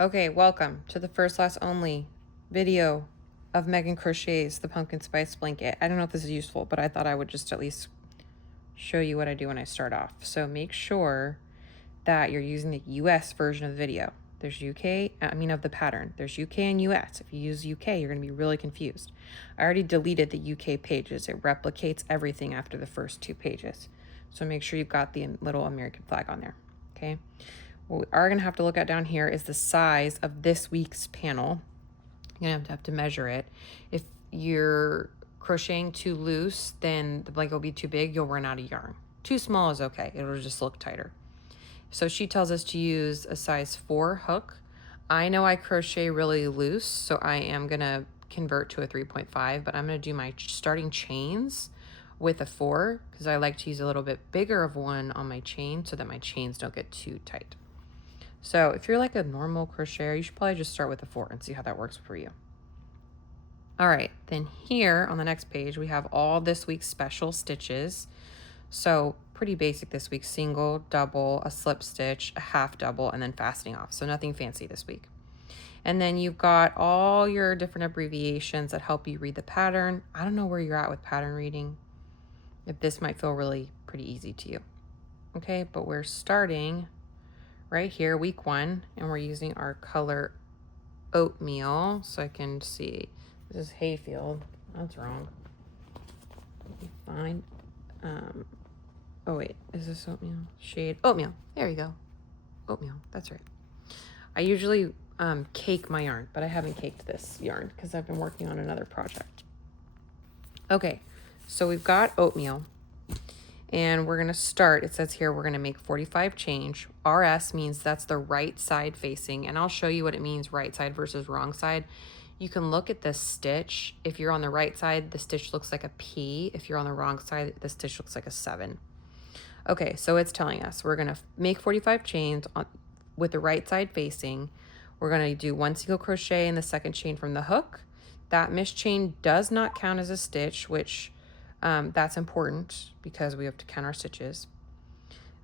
Okay, welcome to the first last only video of Megan Crochet's the Pumpkin Spice Blanket. I don't know if this is useful, but I thought I would just at least show you what I do when I start off. So make sure that you're using the US version of the video. There's of the pattern. There's UK and US. If you use UK, you're going to be really confused. I already deleted the UK pages. It replicates everything after the first 2 pages. So make sure you've got the little American flag on there, okay? What we are going to have to look at down here is the size of this week's panel. You're going to have to measure it. If you're crocheting too loose, then the blanket will be too big. You'll run out of yarn. Too small is okay. It'll just look tighter. So she tells us to use a size 4 hook. I know I crochet really loose, so I am going to convert to a 3.5, but I'm going to do my starting chains with a 4 because I like to use a little bit bigger of one on my chain so that my chains don't get too tight. So if you're like a normal crocheter, you should probably just start with a 4 and see how that works for you. All right, then here on the next page, we have all this week's special stitches. So pretty basic this week: single, double, a slip stitch, a half double, and then fastening off. So nothing fancy this week. And then you've got all your different abbreviations that help you read the pattern. I don't know where you're at with pattern reading, if this might feel really pretty easy to you. Okay, but we're starting right here, week 1, and we're using our color oatmeal. So I can see, this is hayfield. That's wrong. Let me find, oh wait, is this oatmeal? Shade, oatmeal, there you go. Oatmeal, that's right. I usually cake my yarn, but I haven't caked this yarn because I've been working on another project. Okay, so we've got oatmeal. And we're going to start, it says here, we're going to make 45 change. RS means that's the right side facing. And I'll show you what it means, right side versus wrong side. You can look at this stitch. If you're on the right side, the stitch looks like a P. If you're on the wrong side, the stitch looks like a 7. Okay, so it's telling us we're going to make 45 chains with the right side facing. We're going to do 1 single crochet in the second chain from the hook. That missed chain does not count as a stitch, which that's important because we have to count our stitches.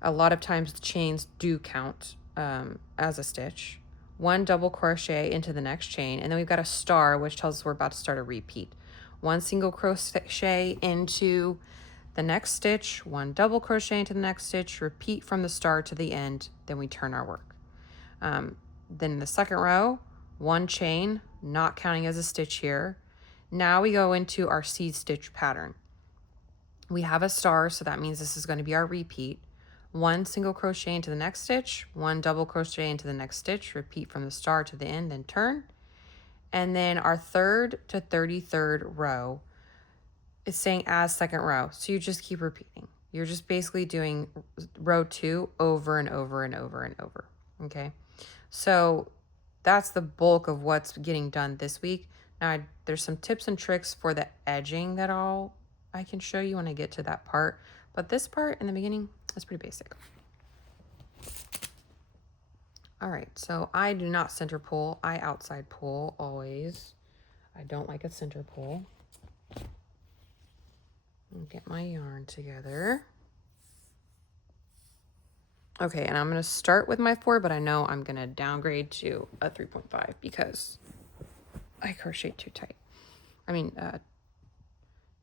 A lot of times the chains do count as a stitch. 1 double crochet into the next chain, and then we've got a star, which tells us we're about to start a repeat. 1 single crochet into the next stitch, 1 double crochet into the next stitch, repeat from the start to the end, then we turn our work. Then in the second row, 1 chain, not counting as a stitch here. Now we go into our seed stitch pattern. We have a star, so that means this is going to be our repeat. 1 single crochet into the next stitch, 1 double crochet into the next stitch, repeat from the star to the end, then turn. And then our 3rd to 33rd row is saying as second row, so you just keep repeating. You're just basically doing row 2 over and over and over and over, okay? So that's the bulk of what's getting done this week. Now, there's some tips and tricks for the edging that I can show you when I get to that part, but this part in the beginning is pretty basic. All right, so I do not center pull. I outside pull always. I don't like a center pull. Get my yarn together. Okay, and I'm going to start with my 4, but I know I'm going to downgrade to a 3.5 because I crochet too tight.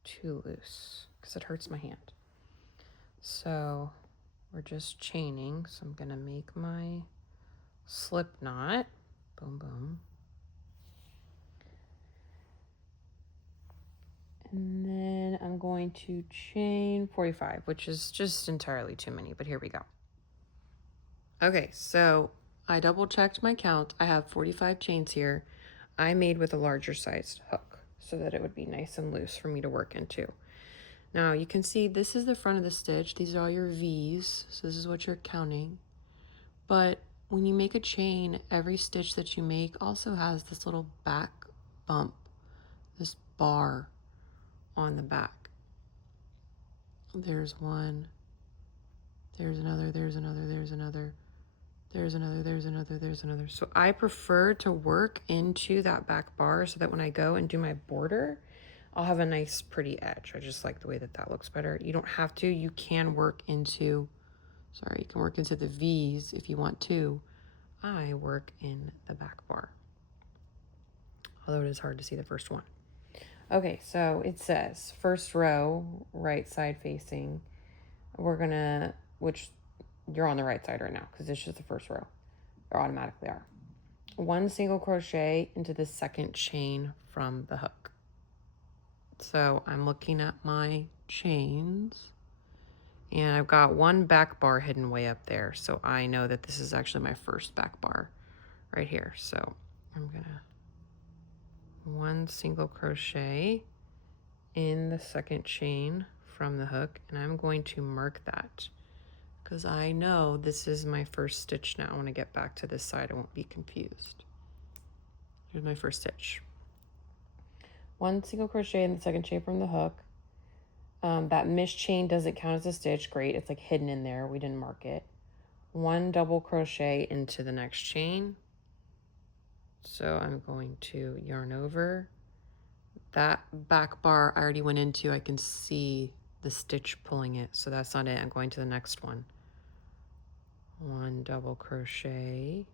Too loose because it hurts my hand. So we're just chaining. So I'm going to make my slip knot. Boom, boom. And then I'm going to chain 45, which is just entirely too many, but here we go. Okay, so I double checked my count. I have 45 chains here. I made with a larger sized hook so that it would be nice and loose for me to work into. Now you can see this is the front of the stitch. These are all your V's, so this is what you're counting. But when you make a chain, every stitch that you make also has this little back bump, this bar on the back. There's one, there's another, there's another, there's another, there's another, there's another, there's another. So I prefer to work into that back bar so that when I go and do my border, I'll have a nice pretty edge. I just like the way that that looks better. You don't have to, you can work into, you can work into the V's if you want to. I work in the back bar. Although it is hard to see the first one. Okay, so it says first row, right side facing. We're gonna, which you're on the right side right now because it's just the first row. Or automatically are. 1 single crochet into the second chain from the hook. So I'm looking at my chains and I've got 1 back bar hidden way up there. So I know that this is actually my first back bar right here. So I'm gonna 1 single crochet in the second chain from the hook, and I'm going to mark that because I know this is my first stitch now. When I get back to this side, I won't be confused. Here's my first stitch. 1 single crochet in the second chain from the hook. That missed chain doesn't count as a stitch. Great, it's like hidden in there. We didn't mark it. 1 double crochet into the next chain. So I'm going to yarn over. That back bar I already went into, I can see the stitch pulling it, so that's not it. I'm going to the next one. 1 double crochet,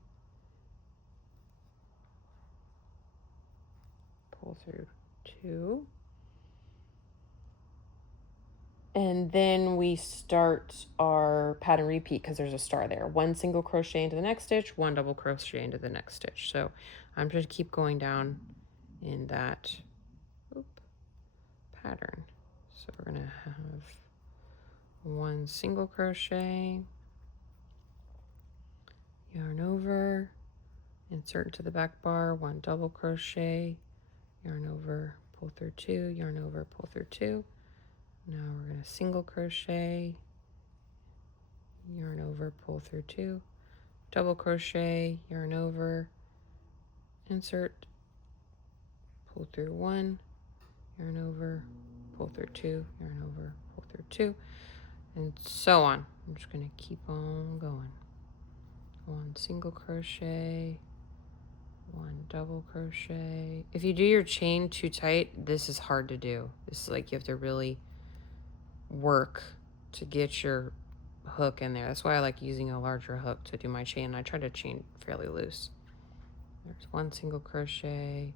pull through 2, and then we start our pattern repeat because there's a star there. 1 single crochet into the next stitch, 1 double crochet into the next stitch. So I'm just keep going down in that pattern. So we're gonna have 1 single crochet, yarn over, insert into the back bar, 1 double crochet, yarn over, pull through 2, yarn over, pull through 2. Now we're going to single crochet, yarn over, pull through 2, double crochet, yarn over, insert, pull through 1, yarn over, pull through 2, yarn over, pull through 2, and so on. I'm just going to keep on going. 1 single crochet, 1 double crochet. If you do your chain too tight, this is hard to do. This is like you have to really work to get your hook in there. That's why I like using a larger hook to do my chain. I try to chain fairly loose. There's 1 single crochet.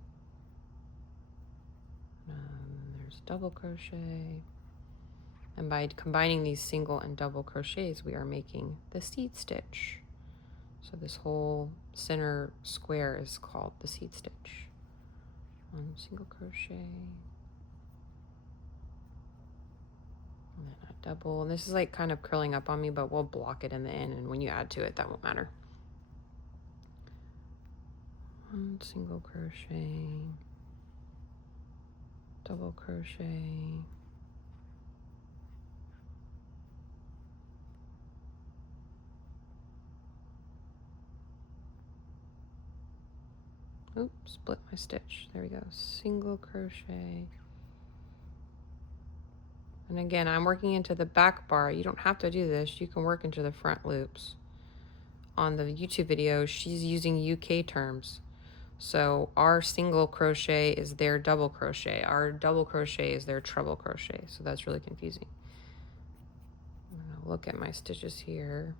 There's double crochet. And by combining these single and double crochets, we are making the seed stitch. So this whole center square is called the seed stitch. 1 single crochet. And then a double. And this is like kind of curling up on me, but we'll block it in the end. And when you add to it, that won't matter. 1 single crochet, double crochet, oops, split my stitch. There we go. Single crochet. And again, I'm working into the back bar. You don't have to do this. You can work into the front loops. On the YouTube video, she's using UK terms. So our single crochet is their double crochet. Our double crochet is their treble crochet. So that's really confusing. I'm gonna look at my stitches here.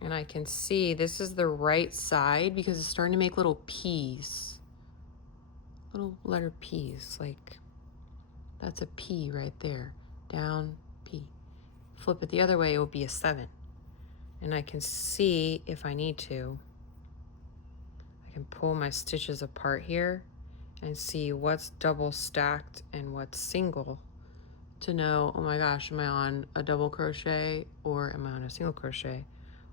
And I can see this is the right side because it's starting to make little P's. Little letter P's, like that's a P right there. Down, P. Flip it the other way, it would be a 7. And I can see, if I need to, I can pull my stitches apart here and see what's double stacked and what's single to know, oh my gosh, am I on a double crochet or am I on a single crochet?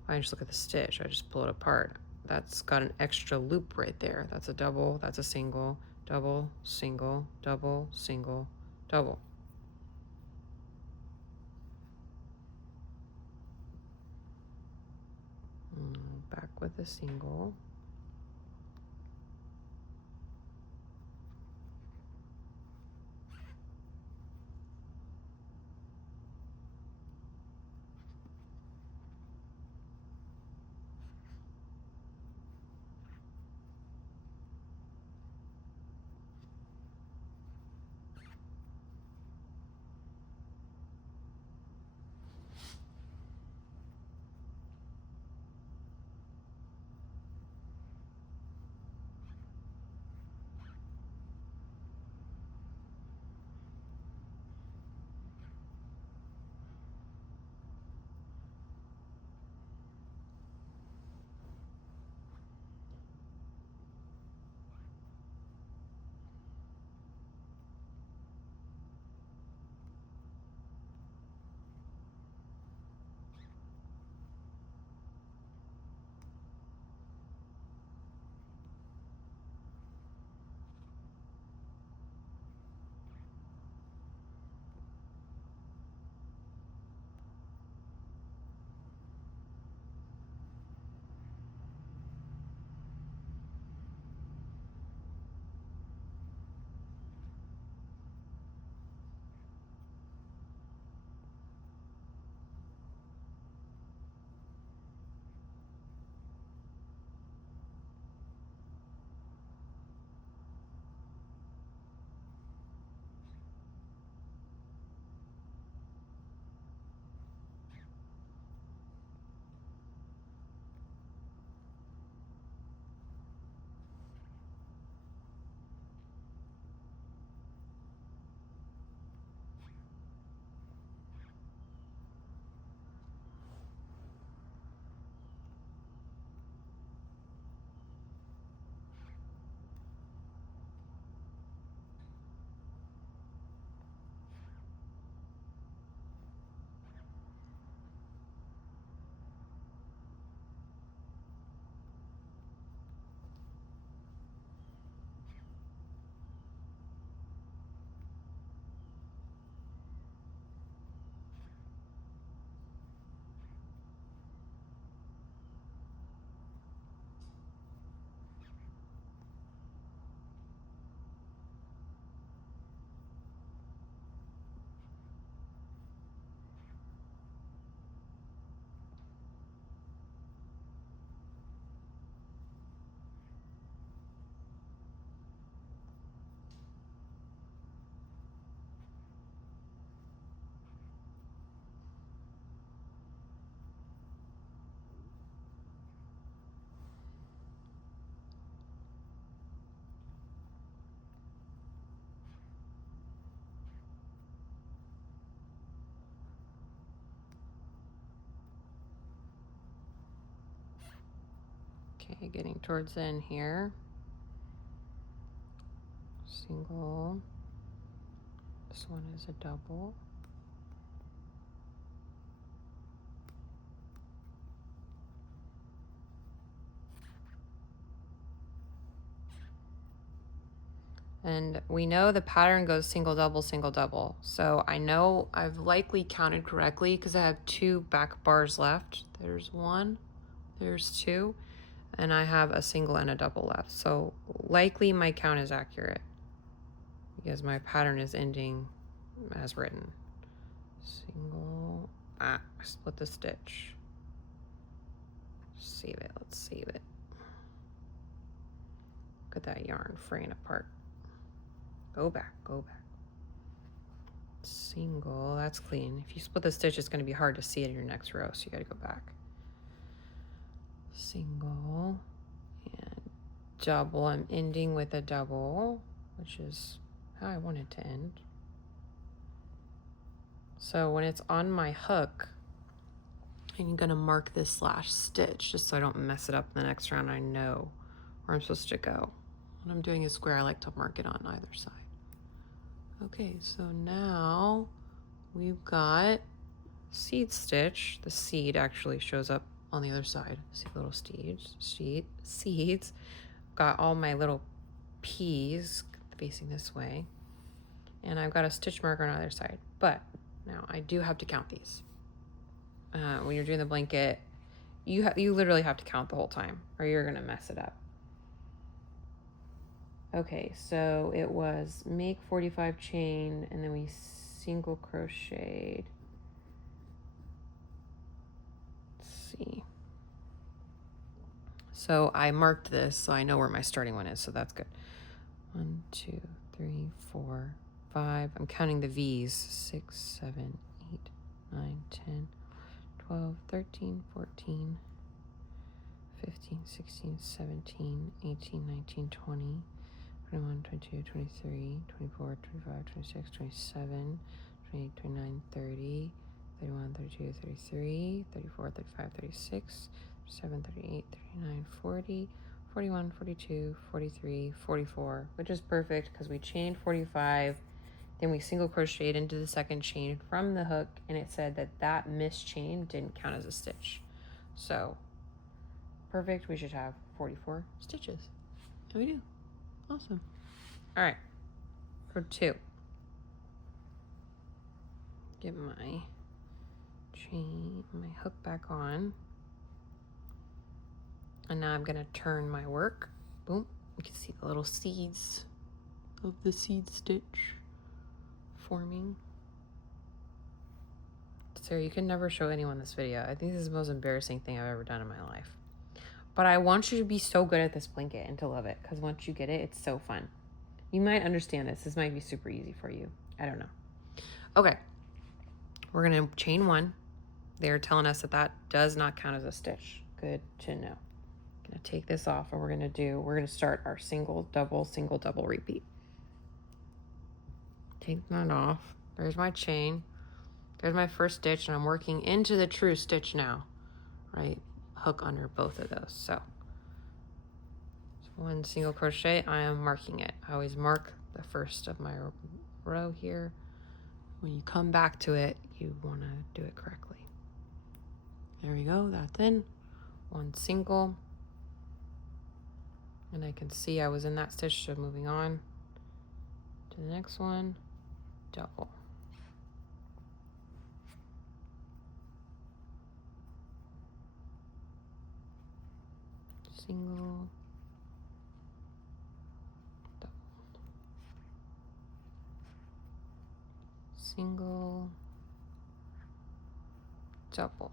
I just look at the stitch, I just pull it apart. That's got an extra loop right there. That's a double, that's a single, double, single, double, single, double. Back with a single. Okay, getting towards the end here. Single. This one is a double. And we know the pattern goes single, double, single, double. So I know I've likely counted correctly because I have 2 back bars left. There's 1, there's 2, and I have a single and a double left. So likely my count is accurate because my pattern is ending as written. Single, I split the stitch. Save it, let's save it. Look at that yarn fraying apart. Go back, go back. Single, that's clean. If you split the stitch, it's going to be hard to see it in your next row, so you got to go back. Single and double. I'm ending with a double, which is how I want it to end. So when it's on my hook, I'm going to mark this slash stitch just so I don't mess it up in the next round. I know where I'm supposed to go. When I'm doing a square, I like to mark it on either side. Okay, so now we've got seed stitch. The seed actually shows up on the other side. See little seeds. Got all my little peas facing this way. And I've got a stitch marker on the other side. But now I do have to count these. When you're doing the blanket, you literally have to count the whole time or you're gonna mess it up. Okay, so it was make 45 chain and then we single crocheted. Let's see. So I marked this so I know where my starting one is, so that's good. 1, 2, 3, 4, 5. I'm counting the V's. 6, 7, 8, 9, 10, 12, 13, 14, 15, 16, 17, 18, 19, 20. 21, 22, 23, 24, 25, 26, 27, 28, 29, 30, 31, 32, 33, 34, 35, 36, 37, 38, 39, 40, 41, 42, 43, 44, which is perfect because we chained 45, then we single crocheted into the second chain from the hook, and it said that that missed chain didn't count as a stitch. So, perfect, we should have 44 stitches. And we do. Awesome. All right, row 2. Get my chain, my hook back on. And now I'm gonna turn my work. Boom, you can see the little seeds of the seed stitch forming. Sarah, you can never show anyone this video. I think this is the most embarrassing thing I've ever done in my life. But I want you to be so good at this blanket and to love it, because once you get it, it's so fun. You might understand this. This might be super easy for you. I don't know. Okay. We're going to chain 1. They're telling us that that does not count as a stitch. Good to know. I'm going to take this off and we're going to start our single, double repeat. Take that off. There's my chain. There's my first stitch, and I'm working into the true stitch now, right? Hook under both of those. So 1 single crochet, I am marking it. I always mark the first of my row here. When you come back to it, you want to do it correctly. There we go, that's in. 1 single. And I can see I was in that stitch, so moving on to the next one, double. Single, double. Single, double.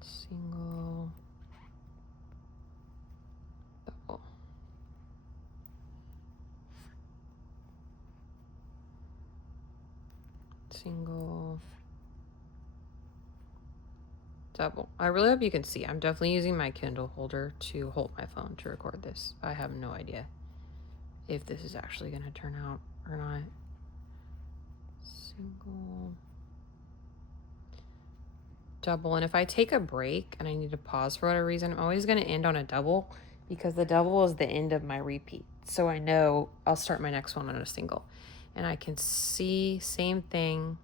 Single, double. Single, double. I really hope you can see. I'm definitely using my Kindle holder to hold my phone to record this. I have no idea if this is actually going to turn out or not. Single, double. And if I take a break and I need to pause for whatever reason, I'm always going to end on a double because the double is the end of my repeat. So I know I'll start my next one on a single. And I can see same thing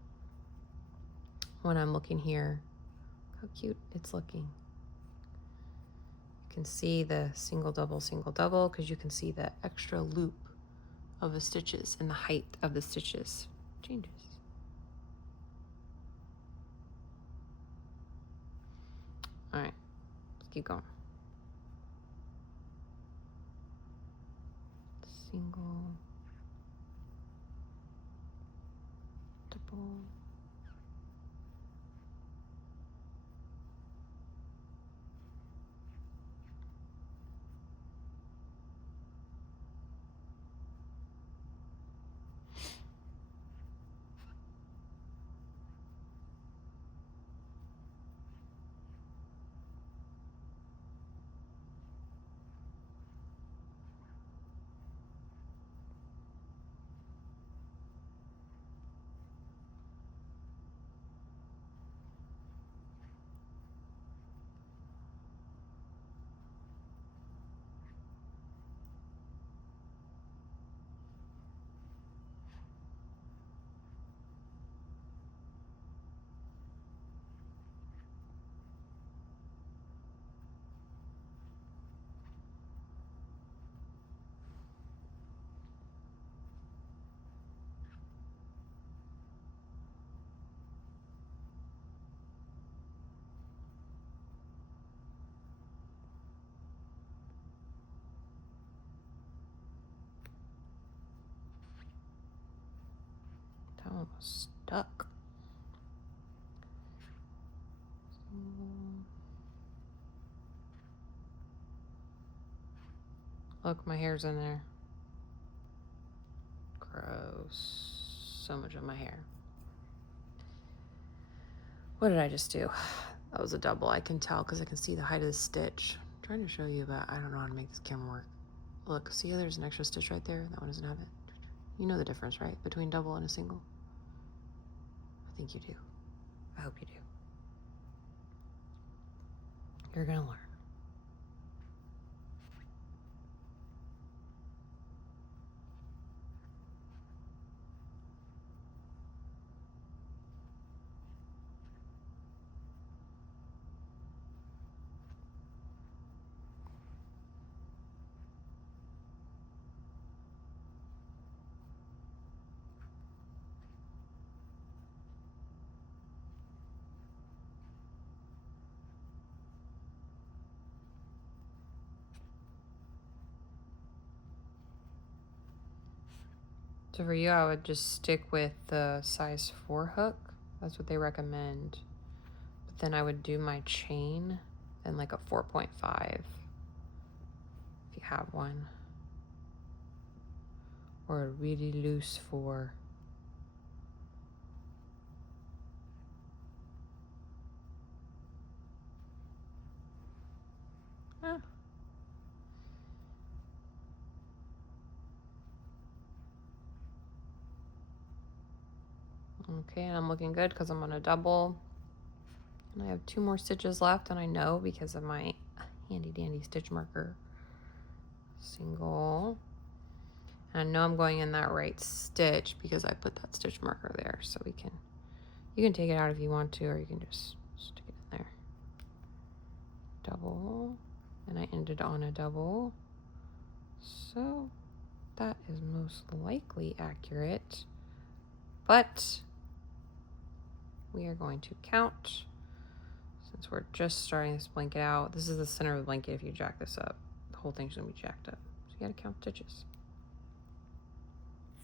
when I'm looking here. How cute it's looking. You can see the single double because you can see the extra loop of the stitches and the height of the stitches changes. All right, let's keep going. Single, double. That one was stuck. Look, my hair's in there. Gross. So much of my hair. What did I just do? That was a double. I can tell because I can see the height of the stitch. I'm trying to show you, but I don't know how to make this camera work. Look, see how there's an extra stitch right there? That one doesn't have it. You know the difference, right? Between double and a single? I think you do. I hope you do. You're gonna learn. So for you, I would just stick with the size 4 hook. That's what they recommend. But then I would do my chain and like a 4.5 if you have one. Or a really loose 4. Ah. Okay, and I'm looking good because I'm on a double. And I have 2 more stitches left, and I know because of my handy dandy stitch marker. Single. And I know I'm going in that right stitch because I put that stitch marker there. So you can take it out if you want to, or you can just stick it in there. Double. And I ended on a double. So that is most likely accurate. But we are going to count. Since we're just starting this blanket out, this is the center of the blanket. If you jack this up, the whole thing's gonna be jacked up. So you gotta count stitches.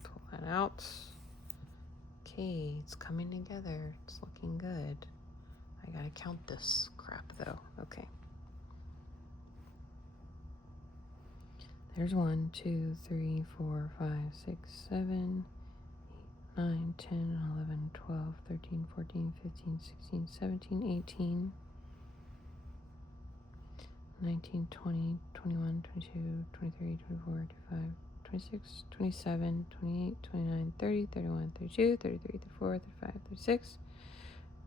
Pull that out. Okay, it's coming together. It's looking good. I gotta count this crap though. Okay. There's 1, 2, 3, 4, 5, 6, 7, 8, 9, 10, 11, 12, 13, 14, 15, 16, 17, 18. 19, 20, 21, 22, 23, 24, 25, 26, 27, 28, 29, 30, 31, 32, 33, 34, 35, 36,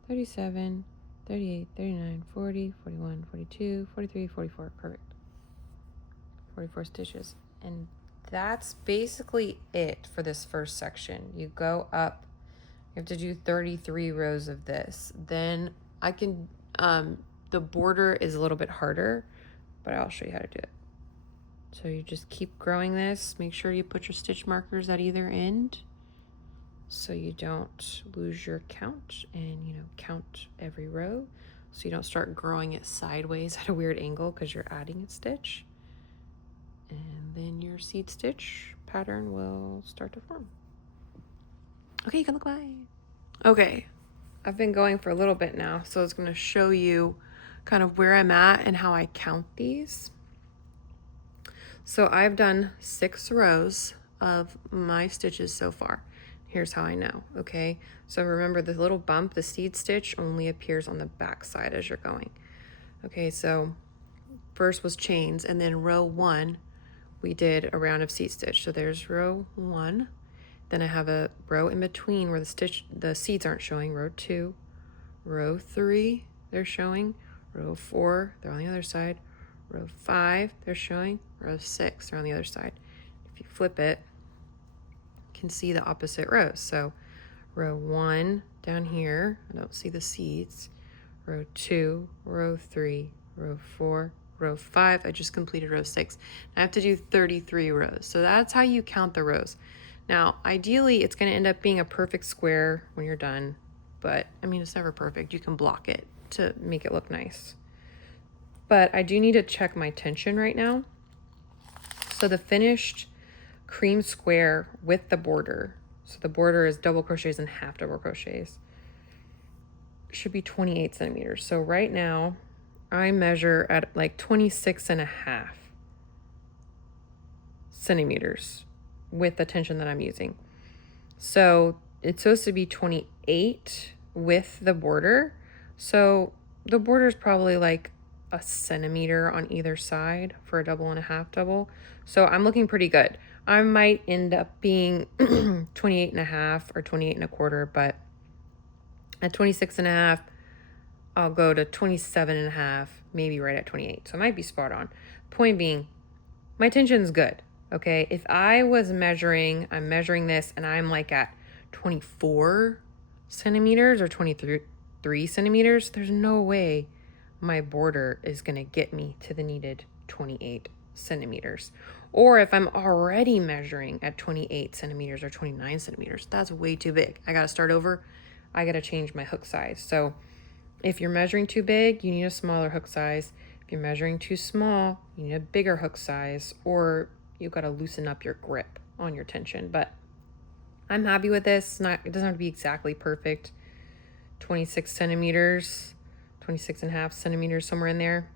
37, 38, 39, 40, 41, 42, 43, 44. Perfect. 44 stitches. And that's basically it for this first section. You go up, you have to do 33 rows of this. Then I can, the border is a little bit harder, but I'll show you how to do it. So you just keep growing this. Make sure you put your stitch markers at either end so you don't lose your count, and you know, count every row so you don't start growing it sideways at a weird angle because you're adding a stitch. And then your seed stitch pattern will start to form. Okay, you can look away. Okay, I've been going for a little bit now, so I was going to show you kind of where I'm at and how I count these. So I've done 6 rows of my stitches so far. Here's how I know, okay? So remember, the little bump, the seed stitch, only appears on the back side as you're going. Okay, so first was chains, and then row 1, we did a round of seed stitch. So there's row 1. Then I have a row in between where the seeds aren't showing, row 2. Row 3, they're showing. Row 4, they're on the other side. Row 5, they're showing. Row 6, they're on the other side. If you flip it, you can see the opposite rows. So row 1 down here, I don't see the seeds. Row 2, row 3, row 4, row 5. I just completed row 6. I have to do 33 rows. So that's how you count the rows. Now, ideally, it's going to end up being a perfect square when you're done. But, I mean, it's never perfect. You can block it to make it look nice. But I do need to check my tension right now. So the finished cream square with the border, so the border is double crochets and half double crochets, should be 28 centimeters. So right now I measure at like 26.5 centimeters with the tension that I'm using. So it's supposed to be 28 with the border. So the border is probably like a centimeter on either side for a double and a half double. So I'm looking pretty good. I might end up being 28.5 or 28.25, but at 26.5, I'll go to 27.5, maybe right at 28. So I might be spot on. Point being, my tension's good. Okay, if I was measuring, I'm measuring this and I'm like at 24 centimeters or 23 centimeters, there's no way my border is gonna get me to the needed 28 centimeters. Or if I'm already measuring at 28 centimeters or 29 centimeters, that's way too big. I gotta start over. I gotta change my hook size. So if you're measuring too big, you need a smaller hook size. If you're measuring too small, you need a bigger hook size, or you've got to loosen up your grip on your tension. But I'm happy with this. It doesn't have to be exactly perfect. 26 centimeters, 26.5 centimeters, somewhere in there.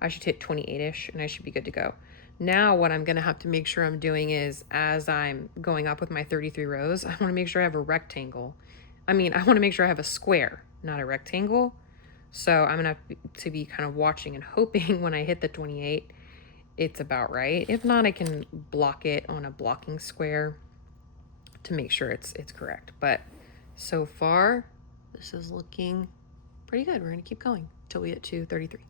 I should hit 28-ish and I should be good to go. Now what I'm going to have to make sure I'm doing is, as I'm going up with my 33 rows, I want to make sure I have a rectangle. I want to make sure I have a square, not a rectangle. So I'm going to have to be kind of watching and hoping when I hit the 28, it's about right. If not, I can block it on a blocking square to make sure it's correct. But so far, this is looking pretty good. We're going to keep going until we get to 33.